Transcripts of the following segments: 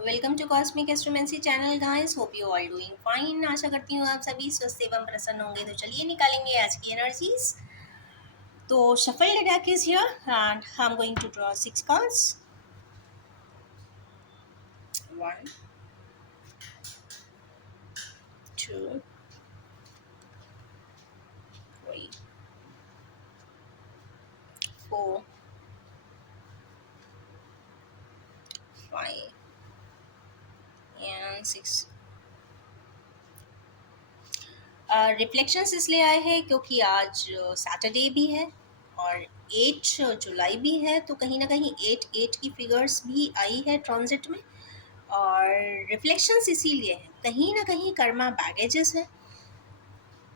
Welcome to cosmic astromancy channel guys, hope you all doing fine. आशा करती हूँ आप सभी स्वस्थ एवं प्रसन्न होंगे। तो चलिए निकालेंगे आज की एनर्जीज। तो shuffle deck is here and I am going to draw 6 cards. 1 2 3 4 5 and 6। Reflections इसलिए आए हैं क्योंकि आज सैटरडे भी है और 8 जुलाई भी है, तो कहीं ना कहीं 8 की फिगर्स भी आई है ट्रांजिट में। और रिफ्लेक्शंस इसीलिए है, कहीं ना कहीं कर्मा बैगेजेस है,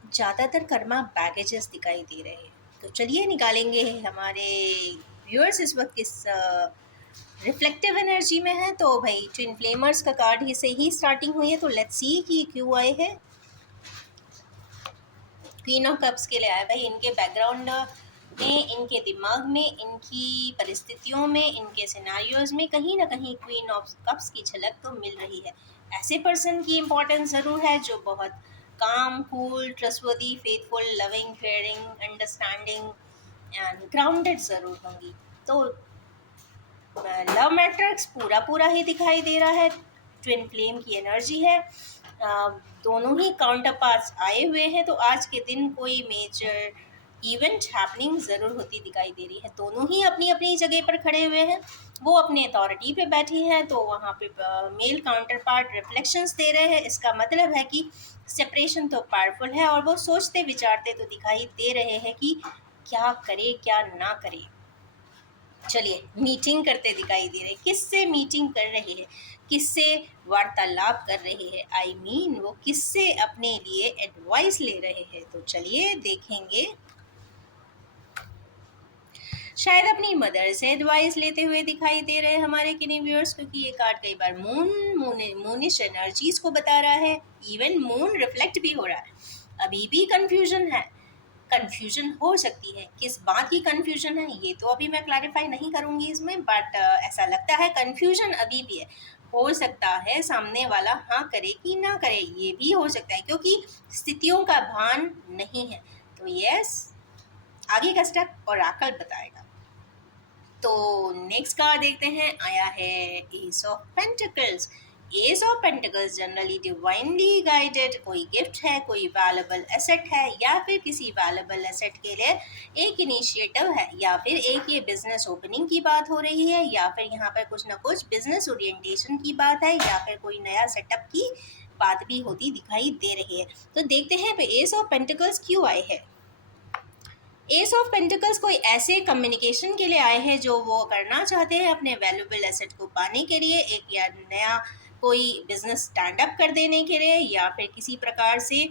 ज़्यादातर कर्मा बैगेजेस दिखाई दे रहे हैं। तो चलिए निकालेंगे हमारे व्यूअर्स इस वक्त किस रिफ्लेक्टिव एनर्जी में है। तो भाई ट्विन फ्लेमर्स का कार्ड ही से ही स्टार्टिंग हुई है, तो लेट्स सी कि क्यों आए हैं। क्वीन ऑफ कप्स के लिए आया भाई। इनके बैकग्राउंड में, इनके दिमाग में, इनकी परिस्थितियों में, इनके सिनारियोज में कहीं ना कहीं क्वीन ऑफ कप्स की झलक तो मिल रही है। ऐसे पर्सन की इम्पोर्टेंस ज़रूर है जो बहुत काम, cool, trustworthy, faithful, loving, caring, understanding and grounded ज़रूर होंगी। तो लव मैट्रिक्स पूरा पूरा ही दिखाई दे रहा है। ट्विन फ्लेम की एनर्जी है। दोनों ही काउंटर पार्ट्स आए हुए हैं, तो आज के दिन कोई मेजर इवेंट हैपनिंग ज़रूर होती दिखाई दे रही है। दोनों ही अपनी अपनी जगह पर खड़े हुए हैं। वो अपने अथॉरिटी पे बैठी हैं, तो वहाँ पे मेल काउंटर पार्ट रिफ्लेक्शंस दे रहे हैं। इसका मतलब है कि सेपरेशन तो पावरफुल है और वो सोचते विचारते तो दिखाई दे रहे हैं कि क्या करे क्या ना करे। चलिए मीटिंग करते दिखाई दे रहे। किससे मीटिंग कर रहे हैं, किससे वार्तालाप कर रहे हैं, आई मीन वो किससे अपने लिए एडवाइस ले रहे हैं। तो चलिए देखेंगे। शायद अपनी मदर से एडवाइस लेते हुए दिखाई दे रहे हैं हमारे किन्हीं व्यूअर्स, क्योंकि ये कार्ड कई बार मूनिश एनर्जीज को बता रहा है। इवन मून रिफ्लेक्ट भी हो रहा है। अभी भी कंफ्यूजन है, कंफ्यूजन हो सकती है। किस बात की कंफ्यूजन है ये तो अभी मैं क्लैरिफाई नहीं करूंगी इसमें, बट ऐसा लगता है कंफ्यूजन अभी भी है। हो सकता है सामने वाला हाँ करे कि ना करे, ये भी हो सकता है क्योंकि स्थितियों का भान नहीं है। तो यस, आगे का स्टेप ओरेकल बताएगा। तो नेक्स्ट कार्ड देखते हैं। आया है S of pentacles. S of pentacles generally divinely guided कोई गिफ्ट है, कोई वैल्यूएबल एसेट है, या फिर किसी वैल्यूएबल एसेट के लिए एक इनिशिएटिव है, या फिर एक ये बिजनेस ओपनिंग की बात हो रही है, या फिर यहाँ पर कुछ ना कुछ बिजनेस ओरिएंटेशन की बात है, या फिर कोई नया सेटअप की बात भी होती दिखाई दे रही है। तो देखते हैं एस ऑफ पेंटिकल्स क्यों आए हैं। एस ऑफ पेंटिकल्स कोई ऐसे कम्युनिकेशन के लिए आए हैं जो वो करना चाहते हैं अपने वैल्यूएबल एसेट को पाने के लिए, एक या नया कोई बिजनेस स्टैंड अप कर देने के लिए, या फिर किसी प्रकार से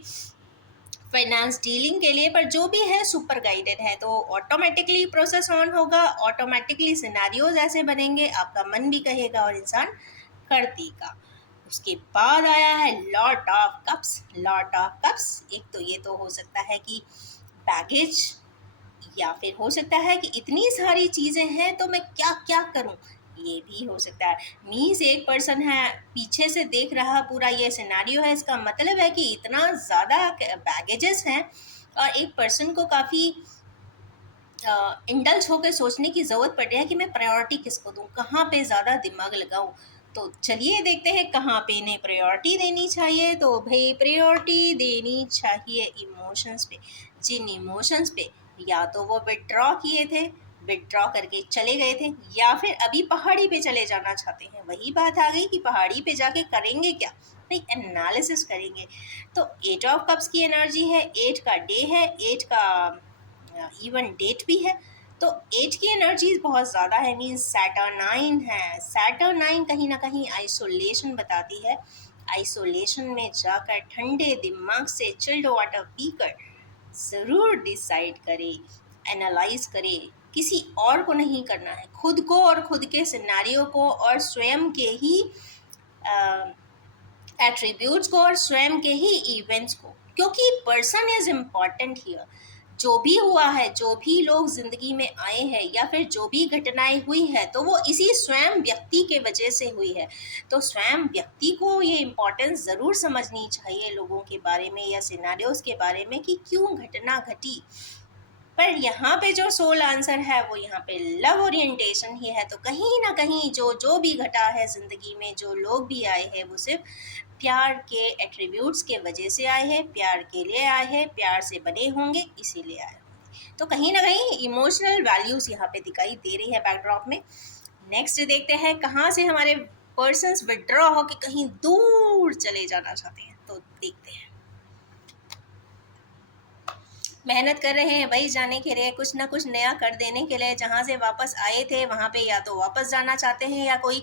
फाइनेंस डीलिंग के लिए। पर जो भी है सुपर गाइडेड है, तो ऑटोमेटिकली प्रोसेस ऑन होगा, ऑटोमेटिकली सिनेरियोज ऐसे बनेंगे, आपका मन भी कहेगा और इंसान कर देगा। उसके बाद आया है Lord of cups. Lord of cups, एक तो ये तो हो सकता है कि बैगेज, या फिर हो सकता है कि इतनी सारी चीज़ें हैं तो मैं क्या क्या करूं, ये भी हो सकता है। मीन्स एक पर्सन है पीछे से देख रहा पूरा ये सिनेरियो है, इसका मतलब है कि इतना ज़्यादा बैगेजेस हैं और एक पर्सन को काफ़ी इंडल्ज होकर सोचने की ज़रूरत पड़ रही है कि मैं प्रायोरिटी किसको दूं, कहाँ पे ज़्यादा दिमाग लगाऊं। तो चलिए देखते हैं कहाँ पे इन्हें प्रायोरिटी देनी चाहिए। तो भाई प्रायोरिटी देनी चाहिए इमोशंस पे। जिन इमोशंस पे या तो वो विड्रॉ किए थे, विड्रॉ करके चले गए थे, या फिर अभी पहाड़ी पे चले जाना चाहते हैं। वही बात आ गई कि पहाड़ी पे जाके करेंगे क्या, भाई एनालिसिस करेंगे। तो 8 ऑफ कप्स की एनर्जी है, 8 का डे है, 8 का इवन डेट भी है। तो 8 की एनर्जीज बहुत ज़्यादा है, मीन्स सैटरनाइन है। सैटरनाइन कहीं ना कहीं आइसोलेशन बताती है। आइसोलेशन में जाकर ठंडे दिमाग से चिल्ड वाटर पीकर ज़रूर डिसाइड करे, एनालाइज करे। किसी और को नहीं करना है, खुद को और खुद के सिनेरियो को और स्वयं के ही एट्रीब्यूट्स को और स्वयं के ही इवेंट्स को, क्योंकि पर्सन इज इम्पॉर्टेंट हियर। जो भी हुआ है, जो भी लोग ज़िंदगी में आए हैं या फिर जो भी घटनाएँ हुई हैं, तो वो इसी स्वयं व्यक्ति के वजह से हुई है। तो स्वयं व्यक्ति को ये इम्पोर्टेंस ज़रूर समझनी चाहिए लोगों के बारे में या सिनेरियोज़ के बारे में कि क्यों घटना घटी। पर यहाँ पे जो सोल आंसर है वो यहाँ पे लव ओरिएंटेशन ही है। तो कहीं ना कहीं जो जो भी घटा है ज़िंदगी में, जो लोग भी आए हैं, वो सिर्फ प्यार के एट्रीब्यूट्स के वजह से आए हैं, प्यार के लिए आए हैं, प्यार से बने होंगे, इसीलिए आए होंगे। तो कहीं ना कहीं इमोशनल वैल्यूज यहाँ पे दिखाई दे रही है बैकड्रॉप में। नेक्स्ट देखते हैं कहाँ से हमारे पर्सन्स विड्रॉ होके कहीं दूर चले जाना चाहते हैं, तो देखते हैं। मेहनत कर रहे हैं भाई जाने के लिए, कुछ ना कुछ नया कर देने के लिए। जहाँ से वापस आए थे वहाँ पे या तो वापस जाना चाहते हैं या कोई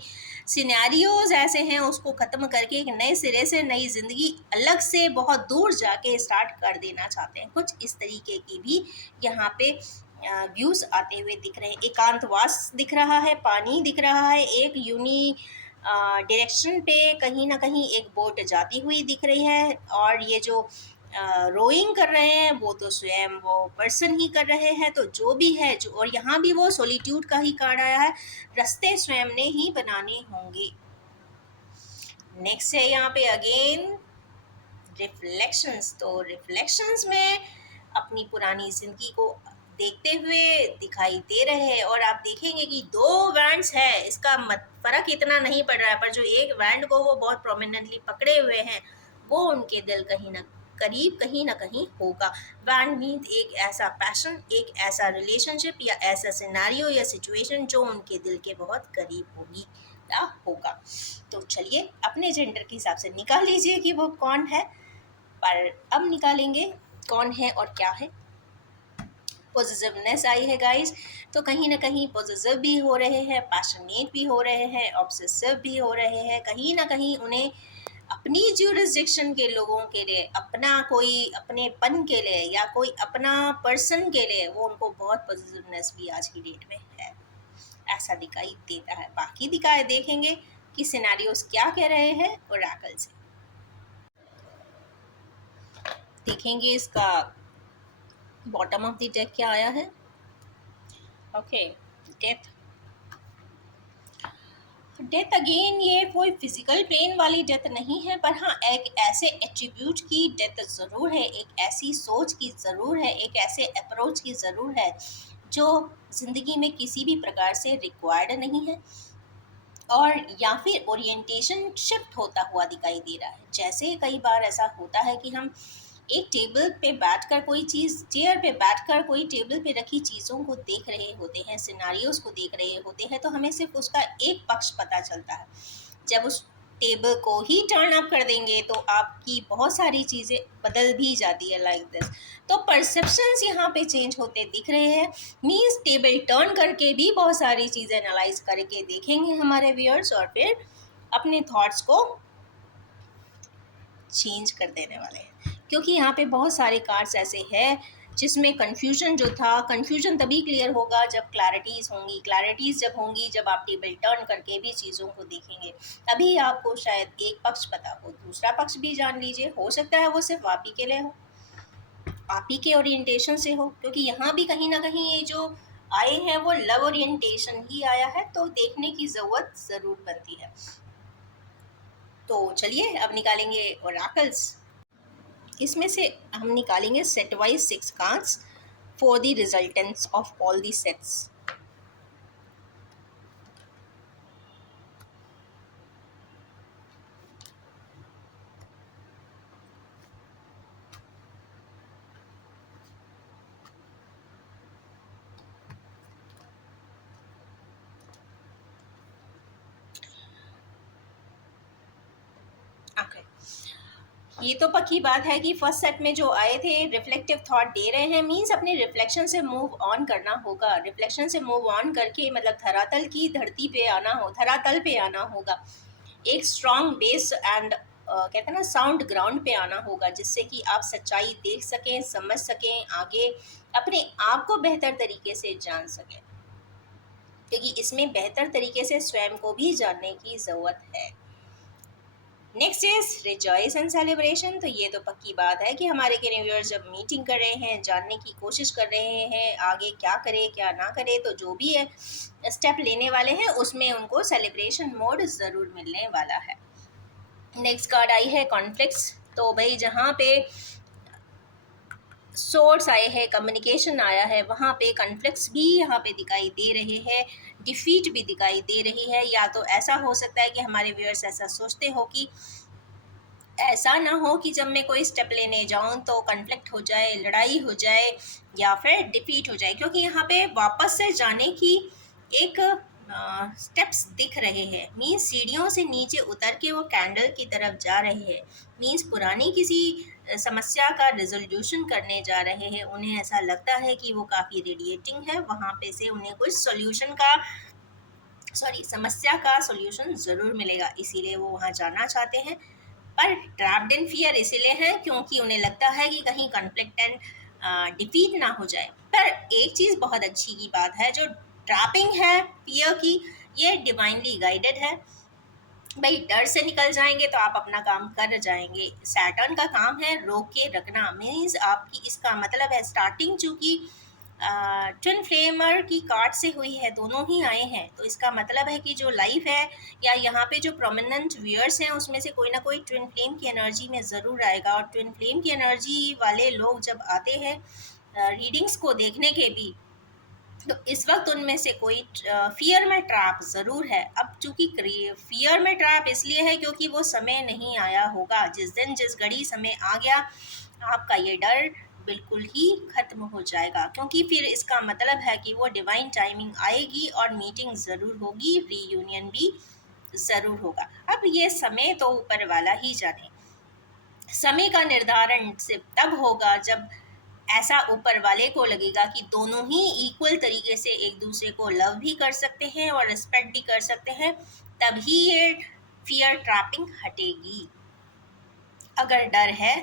सिनेरियोज ऐसे हैं उसको ख़त्म करके एक नए सिरे से नई ज़िंदगी अलग से बहुत दूर जाके स्टार्ट कर देना चाहते हैं। कुछ इस तरीके की भी यहाँ पे व्यूज़ आते हुए दिख रहे हैं। एकांतवास दिख रहा है, पानी दिख रहा है, एक यूनी डायरेक्शन पे कहीं ना कहीं एक बोट जाती हुई दिख रही है। और ये जो रोइंग कर रहे हैं वो तो स्वयं वो पर्सन ही कर रहे हैं। तो जो भी है जो, और यहाँ भी वो सोलिट्यूड का ही कार्ड आया है, रास्ते स्वयं ने ही बनाने होंगे। नेक्स्ट है यहाँ पे अगेन रिफ्लेक्शंस। तो रिफ्लेक्शंस में अपनी पुरानी जिंदगी को देखते हुए दिखाई दे रहे हैं। और आप देखेंगे कि दो वैंड्स है, इसका फर्क इतना नहीं पड़ रहा है, पर जो एक वैंड को वो बहुत प्रोमिनेंटली पकड़े हुए हैं वो उनके दिल कहीं ना करीब कहीं ना कहीं होगा। वैंड मीन्स एक ऐसा पैशन, एक ऐसा रिलेशनशिप या ऐसा सिनेरियो या सिचुएशन जो उनके दिल के बहुत करीब होगी या होगा। तो चलिए अपने जेंडर के हिसाब से निकाल लीजिए कि वो कौन है। पर अब निकालेंगे कौन है और क्या है। पॉजिटिवनेस आई है गाइस, तो कहीं ना कहीं पॉजिटिव भी हो रहे हैं, पैशनेट भी हो रहे हैं, ऑब्सेसिव भी हो रहे हैं। कहीं ना कहीं उन्हें अपनी ज्यूरिसडिक्शन के लोगों के लिए, अपना कोई अपनेपन के लिए या कोई अपना पर्सन के लिए वो उनको बहुत पॉजिटिवनेस भी आज की डेट में है, ऐसा दिखाई देता है। बाकी दिखाए देखेंगे कि सिनेरियोस क्या कह रहे हैं ओरेकल से। देखेंगे इसका बॉटम ऑफ द डेक क्या आया है। Okay, death. डेथ अगेन ये कोई फिजिकल पेन वाली डेथ नहीं है, पर हाँ एक ऐसे एट्रीब्यूट की डेथ ज़रूर है, एक ऐसी सोच की ज़रूर है, एक ऐसे अप्रोच की ज़रूर है जो ज़िंदगी में किसी भी प्रकार से रिक्वायर्ड नहीं है। और या फिर ओरिएंटेशन शिफ्ट होता हुआ दिखाई दे रहा है। जैसे कई बार ऐसा होता है कि हम एक टेबल पे बैठकर कोई चीज़, चेयर पे बैठकर कोई टेबल पे रखी चीज़ों को देख रहे होते हैं, सिनारियोस को देख रहे होते हैं, तो हमें सिर्फ उसका एक पक्ष पता चलता है। जब उस टेबल को ही टर्न अप कर देंगे तो आपकी बहुत सारी चीज़ें बदल भी जाती है लाइक दिस। तो परसेप्शंस यहाँ पे चेंज होते दिख रहे हैं। मीन्स टेबल टर्न करके भी बहुत सारी चीज़ें एनालाइज करके देखेंगे हमारे व्यूअर्स और फिर अपने थॉट्स को चेंज कर देने वाले हैं। क्योंकि यहाँ पे बहुत सारे कार्ड्स ऐसे हैं जिसमें कन्फ्यूजन जो था, कन्फ्यूजन तभी क्लियर होगा जब क्लैरिटीज़ होंगी। क्लैरिटीज़ जब होंगी जब आप टेबल टर्न करके भी चीज़ों को देखेंगे। अभी आपको शायद एक पक्ष पता हो, दूसरा पक्ष भी जान लीजिए, हो सकता है वो सिर्फ आप ही के लिए हो, आप ही के ओरिएंटेशन से हो। क्योंकि यहाँ भी कहीं ना कहीं ये जो आए हैं वो लव ओरिएंटेशन ही आया है, तो देखने की ज़रूरत ज़रूर बनती है। तो चलिए अब निकालेंगे ओरेकल्स। इसमें से हम निकालेंगे set wise 6 cards for the resultants of all the sets. ये तो पक्की बात है कि फर्स्ट सेट में जो आए थे रिफ्लेक्टिव थॉट दे रहे हैं, मीन्स अपने रिफ्लेक्शन से मूव ऑन करना होगा। रिफ्लेक्शन से मूव ऑन करके मतलब धरातल की धरती पे आना हो, धरातल पे आना होगा, एक स्ट्रॉन्ग बेस एंड कहते हैं ना साउंड ग्राउंड पे आना होगा, जिससे कि आप सच्चाई देख सकें, समझ सकें, आगे अपने आप को बेहतर तरीके से जान सकें। क्योंकि इसमें बेहतर तरीके से स्वयं को भी जानने की ज़रूरत है। Next is rejoice and celebration. तो ये तो पक्की बात है कि हमारे व्यूअर्स जब मीटिंग कर रहे हैं, जानने की कोशिश कर रहे हैं आगे क्या करे क्या ना करे, तो जो भी है स्टेप लेने वाले हैं उसमें उनको सेलिब्रेशन मोड ज़रूर मिलने वाला है। नेक्स्ट कार्ड आई है कॉन्फ्लिक्ट्स। तो भाई जहाँ पे सोर्स आए हैं, कम्युनिकेशन आया है, वहाँ पे कॉन्फ्लिक्ट्स भी यहाँ पे दिखाई दे रहे हैं, डिफीट भी दिखाई दे रही है। या तो ऐसा हो सकता है कि हमारे व्यूअर्स ऐसा सोचते हो कि ऐसा ना हो कि जब मैं कोई स्टेप लेने जाऊं तो कॉन्फ्लिक्ट हो जाए, लड़ाई हो जाए या फिर डिफीट हो जाए, क्योंकि यहाँ पे वापस से जाने की एक स्टेप्स दिख रहे हैं। मीन्स सीढ़ियों से नीचे उतर के वो कैंडल की तरफ जा रहे हैं। मीन्स पुरानी किसी समस्या का रिजोल्यूशन करने जा रहे हैं। उन्हें ऐसा लगता है कि वो काफ़ी रेडिएटिंग है, वहाँ पे से उन्हें कुछ सोल्यूशन का समस्या का सोल्यूशन ज़रूर मिलेगा, इसीलिए वो वहाँ जाना चाहते हैं। पर ट्रैप्ड इन फियर इसीलिए है क्योंकि उन्हें लगता है कि कहीं कॉन्फ्लिक्ट एंड डिफीट ना हो जाए। पर एक चीज़ बहुत अच्छी की बात है, जो ट्रैपिंग है फियर की, ये डिवाइनली गाइडेड है। भाई डर से निकल जाएंगे तो आप अपना काम कर जाएंगे। सैटर्न का काम है रोक के रखना। मीन्स आपकी, इसका मतलब है स्टार्टिंग चूंकि ट्विन फ्लेमर की कार्ड से हुई है, दोनों ही आए हैं, तो इसका मतलब है कि जो लाइफ है या यहाँ पे जो प्रोमिनेंट व्यूअर्स हैं उसमें से कोई ना कोई ट्विन फ्लेम की एनर्जी में ज़रूर आएगा। और ट्विन फ्लेम की एनर्जी वाले लोग जब आते हैं रीडिंग्स को देखने के भी, तो इस वक्त उनमें से कोई फियर में ट्रैप ज़रूर है। अब चूंकि फियर में ट्रैप इसलिए है क्योंकि वो समय नहीं आया होगा। जिस दिन जिस घड़ी समय आ गया, आपका ये डर बिल्कुल ही खत्म हो जाएगा, क्योंकि फिर इसका मतलब है कि वो डिवाइन टाइमिंग आएगी और मीटिंग ज़रूर होगी, रीयूनियन भी ज़रूर होगा। अब ये समय तो ऊपर वाला ही जाने। समय का निर्धारण सिर्फ तब होगा जब ऐसा ऊपर वाले को लगेगा कि दोनों ही इक्वल तरीके से एक दूसरे को लव भी कर सकते हैं और रिस्पेक्ट भी कर सकते हैं, तभी ये फियर ट्रैपिंग हटेगी। अगर डर है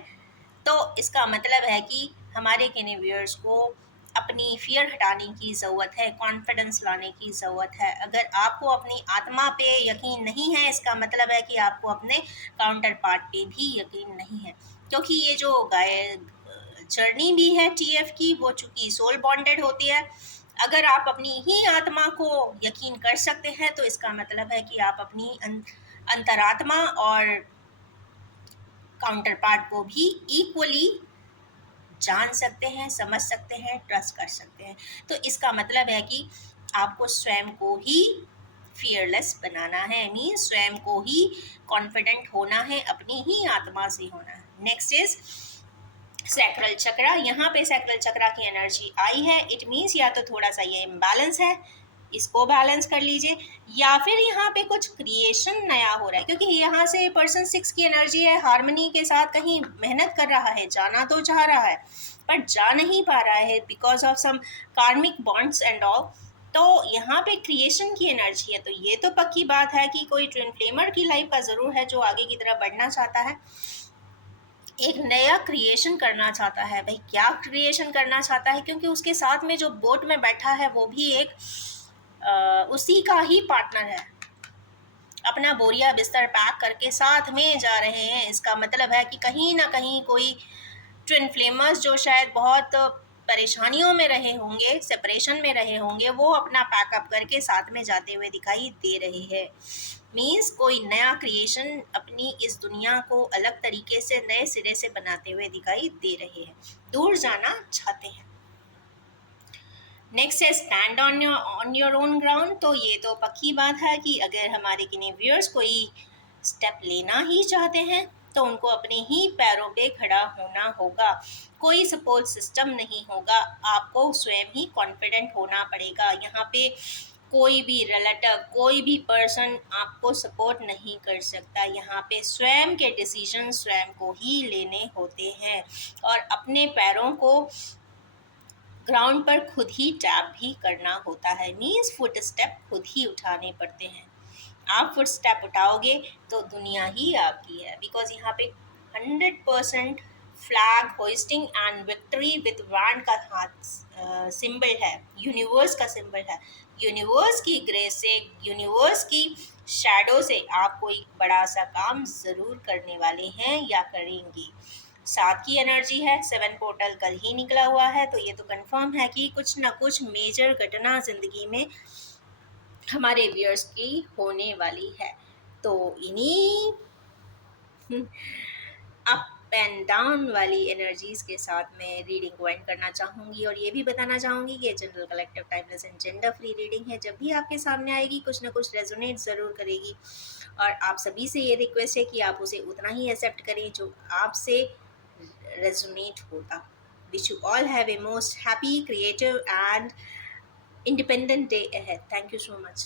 तो इसका मतलब है कि हमारे व्यूअर्स को अपनी फियर हटाने की ज़रूरत है, कॉन्फिडेंस लाने की ज़रूरत है। अगर आपको अपनी आत्मा पे यकीन नहीं है, इसका मतलब है कि आपको अपने काउंटर पार्ट पे भी यकीन नहीं है। क्योंकि ये जो जर्नी भी है टीएफ की, वो चूंकि सोल बॉन्डेड होती है। अगर आप अपनी ही आत्मा को यकीन कर सकते हैं तो इसका मतलब है कि आप अपनी अंतरात्मा और काउंटर पार्ट को भी इक्वली जान सकते हैं, समझ सकते हैं, ट्रस्ट कर सकते हैं। तो इसका मतलब है कि आपको स्वयं को ही फियरलेस बनाना है, मीन्स स्वयं को ही कॉन्फिडेंट होना है, अपनी ही आत्मा से होना है। नेक्स्ट इज सैक्रल चक्रा। यहाँ पे सैक्रल चक्रा की एनर्जी आई है, इट मीन्स या तो थोड़ा सा ये इम्बैलेंस है, इसको बैलेंस कर लीजिए, या फिर यहाँ पे कुछ क्रिएशन नया हो रहा है। क्योंकि यहाँ से पर्सन 6 की एनर्जी है, हार्मनी के साथ कहीं मेहनत कर रहा है, जाना तो चाह रहा है पर जा नहीं पा रहा है बिकॉज ऑफ सम कार्मिक बॉन्ड्स एंड ऑल। तो यहाँ पे क्रिएशन की एनर्जी है। तो ये तो पक्की बात है कि कोई ट्विन फ्लेमर की लाइफ का ज़रूर है जो आगे की तरफ बढ़ना चाहता है, एक नया क्रिएशन करना चाहता है। भाई क्या क्रिएशन करना चाहता है, क्योंकि उसके साथ में जो बोट में बैठा है वो भी एक उसी का ही पार्टनर है। अपना बोरिया बिस्तर पैक करके साथ में जा रहे हैं। इसका मतलब है कि कहीं ना कहीं कोई ट्विन फ्लेमर्स जो शायद बहुत परेशानियों में रहे होंगे, सेपरेशन में रहे होंगे, वो अपना पैकअप करके साथ में जाते हुए दिखाई दे रही है। मीन्स कोई नया क्रिएशन अपनी इस दुनिया को अलग तरीके से नए सिरे से बनाते हुए दिखाई दे रहे हैं, दूर जाना चाहते हैं। नेक्स्ट है stand on your own ground. तो ये तो पक्की बात है कि अगर हमारे किन्हीं व्यूअर्स कोई स्टेप लेना ही चाहते हैं तो उनको अपने ही पैरों पे खड़ा होना होगा। कोई सपोर्ट सिस्टम नहीं होगा, आपको स्वयं ही कॉन्फिडेंट होना पड़ेगा। यहाँ पे कोई भी रिलेटिव, कोई भी पर्सन आपको सपोर्ट नहीं कर सकता। यहाँ पे स्वयं के डिसीजन स्वयं को ही लेने होते हैं और अपने पैरों को ग्राउंड पर खुद ही टैप भी करना होता है। मीन्स फुट स्टेप खुद ही उठाने पड़ते हैं। आप फुट स्टेप उठाओगे तो दुनिया ही आपकी है। बिकॉज यहाँ पे 100% flag hoisting and victory with wand का हाथ सिंबल है, यूनिवर्स का सिंबल है। यूनिवर्स की ग्रेस से, यूनिवर्स की शैडो से आप कोई बड़ा सा काम ज़रूर करने वाले हैं या करेंगे। 7 की एनर्जी है, 7 पोर्टल कल ही निकला हुआ है, तो ये तो कंफर्म है कि कुछ ना कुछ मेजर घटना ज़िंदगी में हमारे व्यूअर्स की होने वाली है। तो इन्हीं अप एंड डाउन वाली एनर्जीज के साथ मैं रीडिंग को एंड करना चाहूँगी और ये भी बताना चाहूँगी कि general collective timeless and gender free reading है। जब भी आपके सामने आएगी कुछ ना कुछ रेजोनेट ज़रूर करेगी और आप सभी से ये रिक्वेस्ट है कि आप उसे उतना ही एक्सेप्ट करें जो आपसे रेजोनेट होता। Wish you all have a most happy, creative and independent day ahead. Thank you so much.